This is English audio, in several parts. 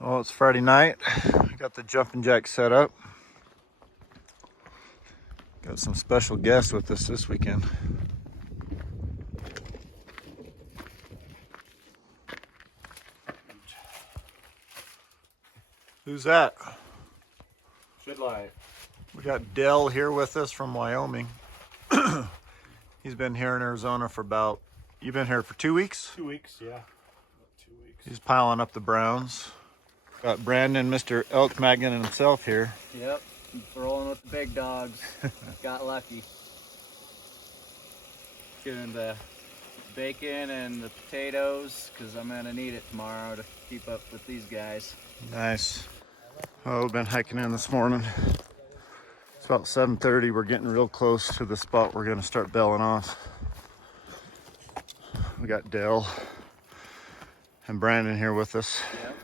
Well, it's Friday night. Got the jumping jack set up. Got some special guests with us this weekend. Who's that? Should lie. We got Dell here with us from Wyoming. He's been here in Arizona for about, you've been here for 2 weeks? 2 weeks, yeah. About 2 weeks. He's piling up the browns. Got Brandon, Mr. Elk Magnet himself here. Yep, rolling with the big dogs. Got lucky. Doing the bacon and the potatoes because I'm gonna need it tomorrow to keep up with these guys. Nice. Oh, we've been hiking in this morning. It's about 7:30. We're getting real close to the spot we're gonna start belling off. We got Dell and Brandon here with us. Yep,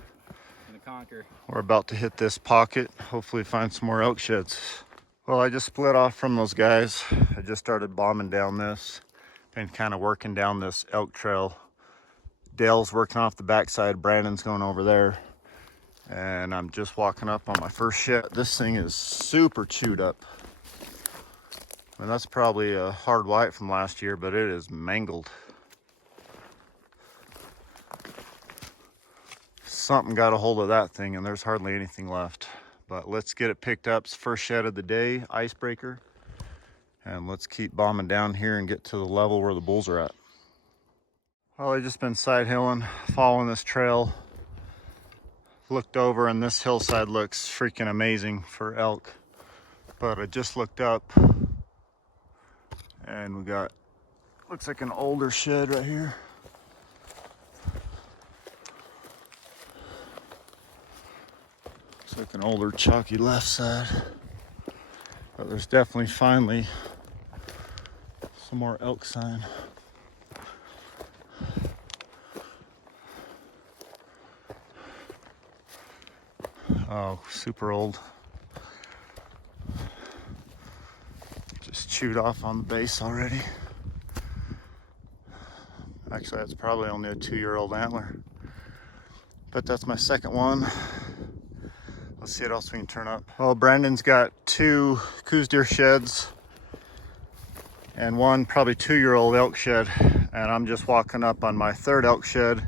gonna conquer. We're about to hit this pocket, hopefully find some more elk sheds. Well, I just split off from those guys. I just started bombing down this. Been kind of working down this elk trail. Dale's working off the backside, Brandon's going over there. And I'm just walking up on my first shed. This thing is super chewed up. I mean, that's probably a hard white from last year, but it is mangled. Something got a hold of that thing and there's hardly anything left. But let's get it picked up. It's first shed of the day, icebreaker. And let's keep bombing down here and get to the level where the bulls are at. Well, I've just been side hilling, following this trail. Looked over and this hillside looks freaking amazing for elk. But I just looked up and we got, looks like an older shed right here. Looks like an older chalky left side. But there's definitely finally some more elk sign. Oh, super old. Just chewed off on the base already. Actually, that's probably only a 2-year-old antler. But that's my second one. Let's see what else we can turn up. Well, Brandon's got 2 Coues deer sheds and one probably 2-year-old elk shed. And I'm just walking up on my 3rd elk shed,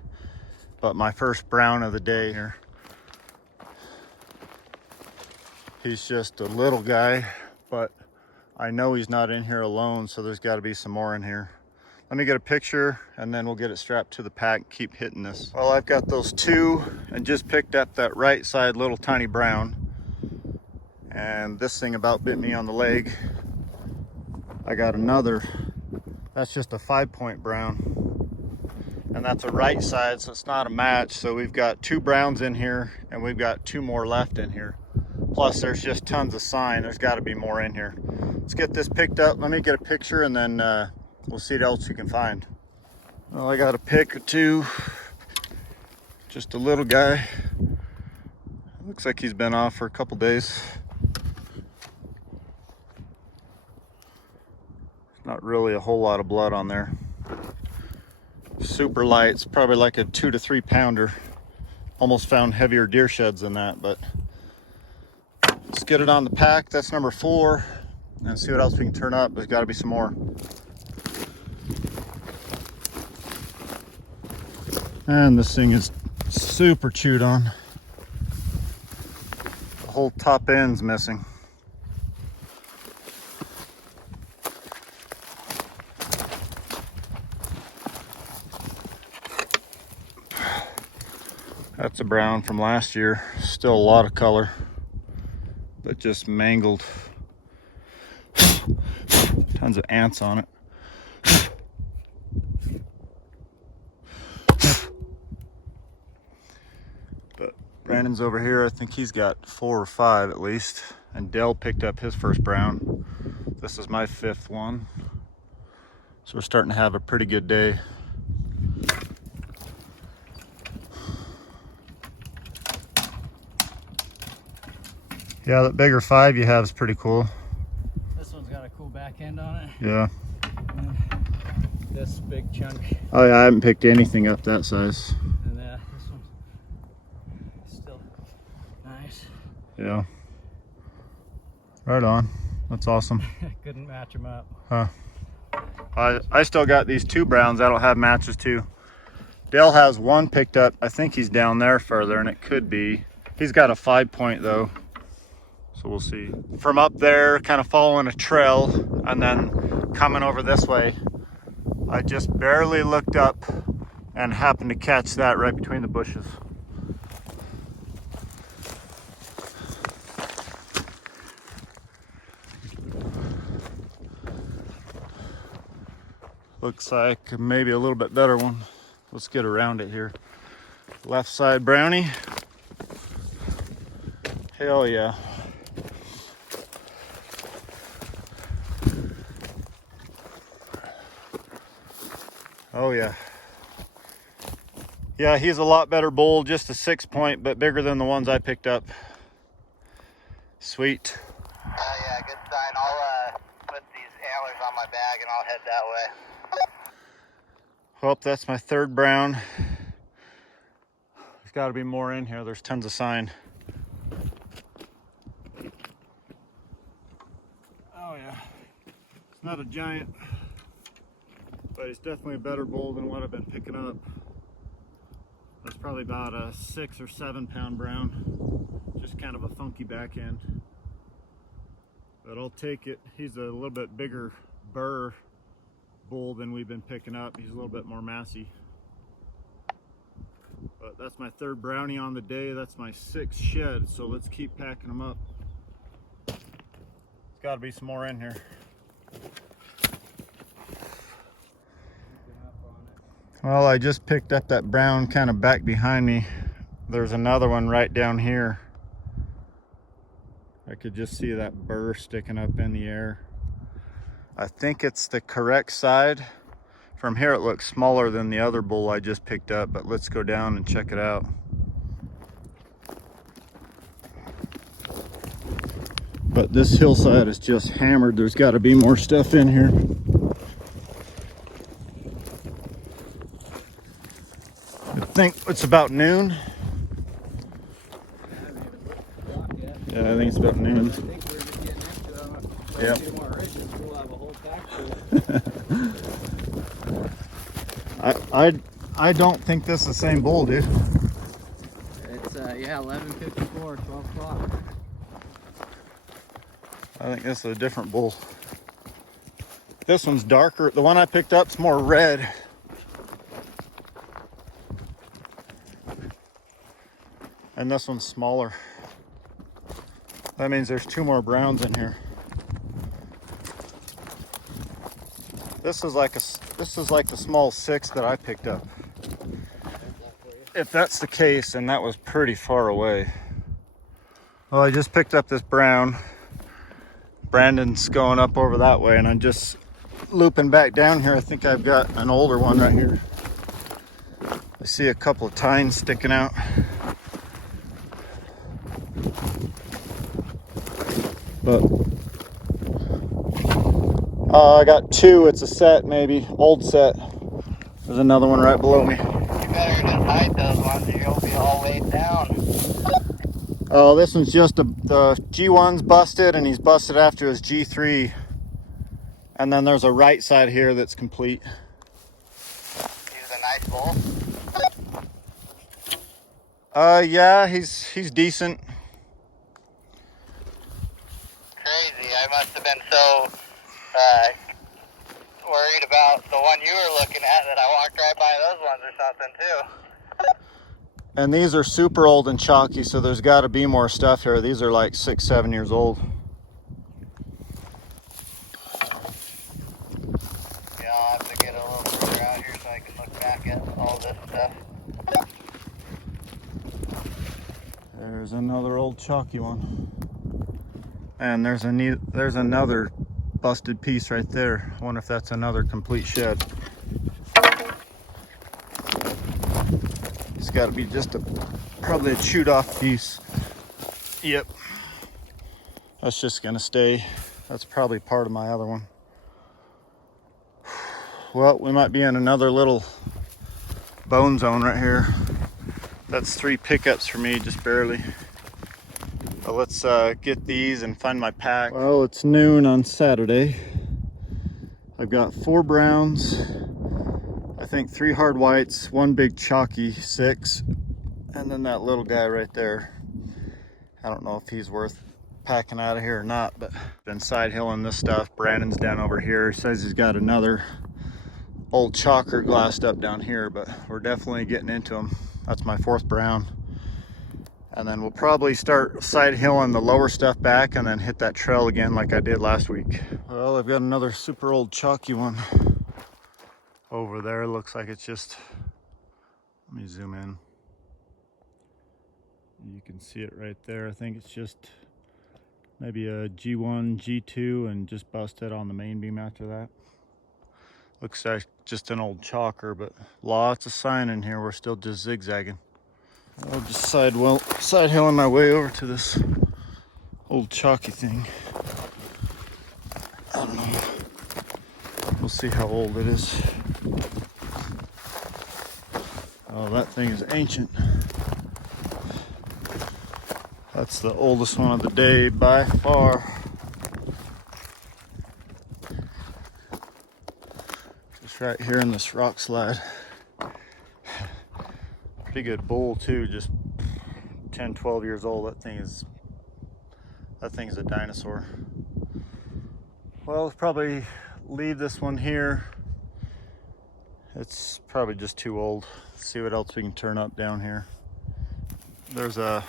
but my first brown of the day here. He's just a little guy, but I know he's not in here alone, so there's got to be some more in here. Let me get a picture and then we'll get it strapped to the pack and keep hitting this. Well, I've got those 2 and just picked up that right side little tiny brown. And this thing about bit me on the leg. I got another, that's just a 5-point brown. And that's a right side, so it's not a match. So we've got 2 browns in here and we've got 2 more left in here. Plus there's just tons of sign. There's got to be more in here. Let's get this picked up. Let me get a picture and then we'll see what else we can find. Well, I got a pick or 2. Just a little guy. Looks like he's been off for a couple days. Not really a whole lot of blood on there. Super light. It's probably like a 2 to 3 pounder. Almost found heavier deer sheds than that, but let's get it on the pack. That's number 4. And see what else we can turn up. There's got to be some more. And this thing is super chewed on. The whole top end's missing. That's a brown from last year. Still a lot of color, but just mangled. Tons of ants on it. But Brandon's over here. I think he's got 4 or 5 at least. And Dell picked up his first brown. This is my 5th one. So we're starting to have a pretty good day. Yeah, that bigger 5 you have is pretty cool. This one's got a cool back end on it. Yeah. And this big chunk. Oh yeah, I haven't picked anything up that size. And this one still Yeah. Right on. That's awesome. Couldn't match them up. Huh. I still got these 2 browns that'll have matches too. Dale has one picked up. I think he's down there further, and it could be. He's got a 5-point though, so we'll see. From up there, kind of following a trail, and then coming over this way, I just barely looked up and happened to catch that right between the bushes. Looks like maybe a little bit better one. Let's get around it here. Left side brownie. Hell yeah. Oh yeah. Yeah, he's a lot better bull, just a 6-point, but bigger than the ones I picked up. Sweet. Yeah, good sign. I'll put these antlers on my bag and I'll head that way. Well, that's my 3rd brown. There's got to be more in here. There's tons of sign. Oh yeah. It's not a giant, but it's definitely a better bull than what I've been picking up. That's probably about a 6 or 7 pound brown. Just kind of a funky back end. But I'll take it. He's a little bit bigger burr bull than we've been picking up. He's a little bit more massy. But that's my 3rd brownie on the day. That's my 6th shed. So let's keep packing them up. There's got to be some more in here. Well, I just picked up that brown kind of back behind me. There's another one right down here. I could just see that burr sticking up in the air. I think it's the correct side. From here it looks smaller than the other bull I just picked up, but let's go down and check it out. But this hillside is just hammered. There's got to be more stuff in here. I think it's about noon. Yeah, I think it's about noon. I think we're just getting into it. Yep. Few more riches, we'll have a whole pack full. I don't think this is the same bull, dude. It's yeah, 11:54, 12 o'clock. I think this is a different bull. This one's darker. The one I picked up's more red. And this one's smaller. That means there's 2 more browns in here. This is like the small 6 that I picked up. If that's the case, then that was pretty far away. Well, I just picked up this brown. Brandon's going up over that way, and I'm just looping back down here. I think I've got an older one right here. I see a couple of tines sticking out. But I got 2. It's a set, maybe old set. There's another one right below me. You better just hide those ones or you'll be all weighed down. Oh, this one's just the G1's busted, and he's busted after his G3. And then there's a right side here that's complete. He's a nice bull. Yeah, he's decent. Crazy. I must have been so worried about the one you were looking at that I walked right by those ones or something too. And these are super old and chalky, so there's got to be more stuff here. These are like 6, 7 years old. Yeah, I'll have to get a little further out here so I can look back at all this stuff. There's another old chalky one. And there's another busted piece right there. I wonder if that's another complete shed. It's got to be just probably a chewed off piece. Yep. That's just gonna stay. That's probably part of my other one. Well, we might be in another little bone zone right here. That's 3 pickups for me, just barely. But let's get these and find my pack. Well, it's noon on Saturday. I've got 4 browns, I think 3 hard whites, 1 big chalky 6, and then that little guy right there. I don't know if he's worth packing out of here or not, but been side hilling this stuff. Brandon's down over here. He says he's got another old chalker glassed up down here, but we're definitely getting into them. That's my 4th brown. And then we'll probably start side hilling the lower stuff back and then hit that trail again like I did last week. Well, I've got another super old chalky one over there. Looks like it's just, let me zoom in. You can see it right there. I think it's just maybe a G1, G2 and just busted on the main beam after that. Looks like just an old chalker, but lots of sign in here. We're still just zigzagging. I'll just side hilling my way over to this old chalky thing. I don't know. We'll see how old it is. Oh, that thing is ancient. That's the oldest one of the day by far. Just right here in this rock slide. Pretty good bull too, just 10, 12 years old. That thing is a dinosaur. Well, let's probably leave this one here. It's probably just too old. Let's see what else we can turn up down here. There's a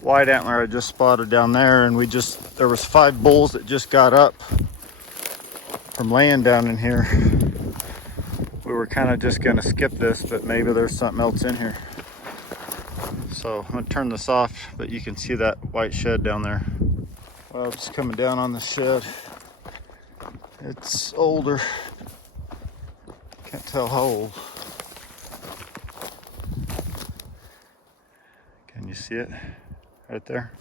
white antler I just spotted down there, and there was 5 bulls that just got up from laying down in here. We were kind of just gonna skip this, but maybe there's something else in here. So I'm gonna turn this off, but you can see that white shed down there. Well, just coming down on the shed. It's older. Can't tell how old. Can you see it right there?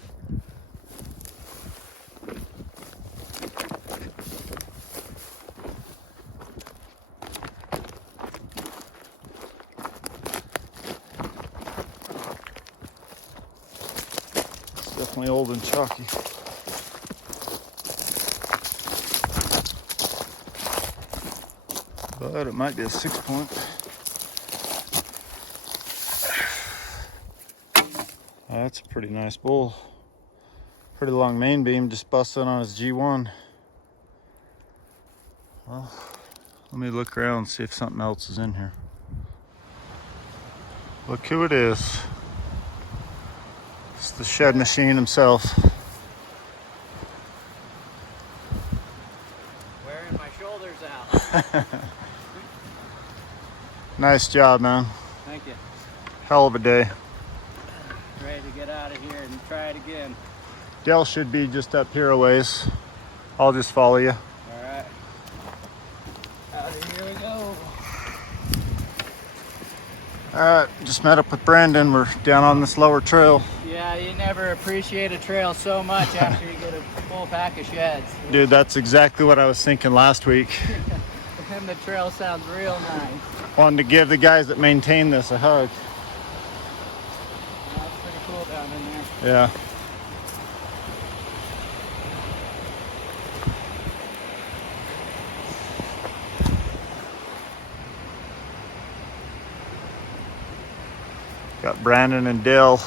Definitely old and chalky. But it might be a 6-point. That's a pretty nice bull. Pretty long main beam, just busted on his G1. Well, let me look around and see if something else is in here. Look who it is. It's the shed machine himself. Wearing my shoulders out. Nice job, man. Thank you. Hell of a day. Ready to get out of here and try it again. Dell should be just up here a ways. I'll just follow you. All right. Out of here we go. All right, just met up with Brandon. We're down on this lower trail. Yeah, you never appreciate a trail so much after you get a full pack of sheds. Dude, that's exactly what I was thinking last week. And the trail sounds real nice. Wanted to give the guys that maintain this a hug. That's pretty cool down in there. Yeah. Got Brandon and Dale.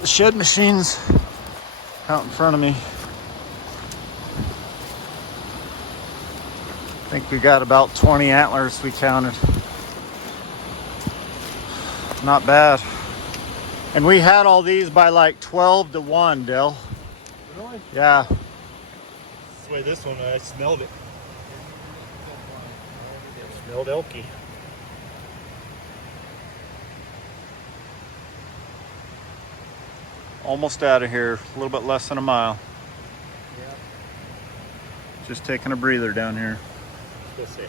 The shed machines out in front of me. I think we got about 20 antlers we counted. Not bad. And we had all these by like 12 to 1, Dale. Really? Yeah. That's the way this one, I smelled it. It smelled elky. Almost out of here, a little bit less than a mile. Yeah. Just taking a breather down here. Just say,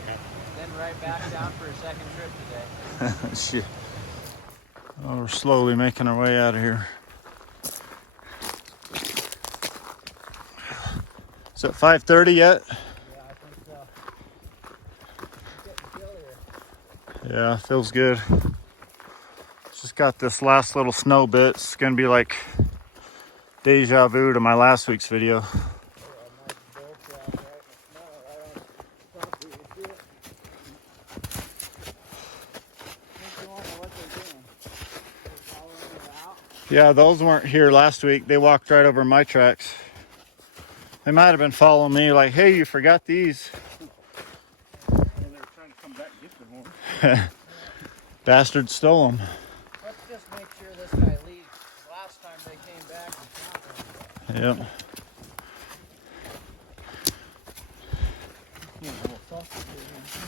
Then right back down for a second trip today. Shit. Oh, we're slowly making our way out of here. Is it 5:30 yet? Yeah, I think so. It's getting chillier. Yeah, feels good. Just got this last little snow bit. It's gonna be like deja vu to my last week's video. Yeah, those weren't here last week. They walked right over my tracks. They might have been following me like, hey, you forgot these. They were trying to come back and get them. Bastard stole them. Let's just make sure this guy leaves. Last time they came back and found him.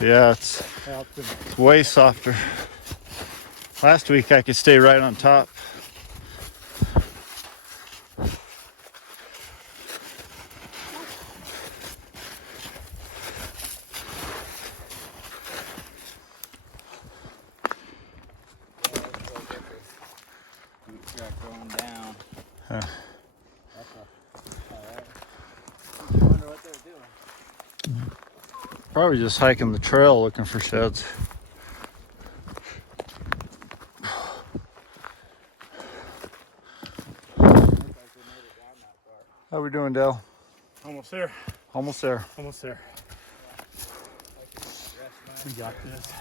Yep. Yeah, it's way softer. Last week I could stay right on top. Going down. Huh. I wonder what they're doing. Probably just hiking the trail looking for sheds. How we doing, Dale? Almost there. Almost there. Almost there. We got this.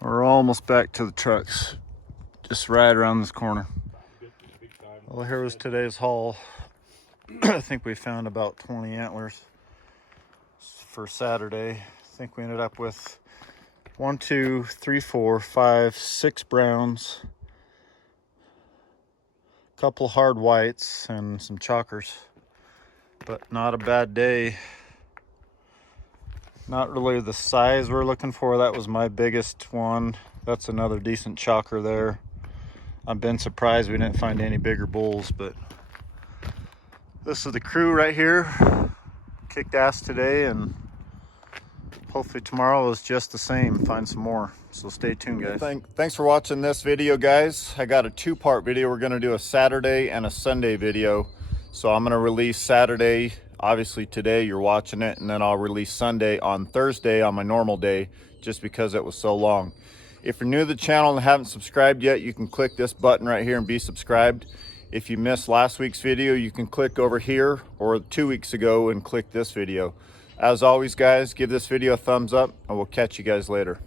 We're almost back to the trucks. Just right around this corner. Well, here was today's haul. I think we found about 20 antlers for Saturday. I think we ended up with 1, 2, 3, 4, 5, 6 browns, a couple hard whites, and some chalkers. But not a bad day. Not really the size we're looking for. That was my biggest one. That's another decent chalker there. I've been surprised we didn't find any bigger bulls, but this is the crew right here. Kicked ass today, and hopefully tomorrow is just the same. Find some more. So stay tuned, guys. Thanks for watching this video, guys. I got a 2-part video. We're gonna do a Saturday and a Sunday video. So I'm gonna release Saturday, obviously today you're watching it, and then I'll release Sunday on Thursday on my normal day, just because it was so long. If you're new to the channel and haven't subscribed yet, you can click this button right here and be subscribed. If you missed last week's video, you can click over here, or 2 weeks ago, and click this video. As always, guys, give this video a thumbs up, and we'll catch you guys later.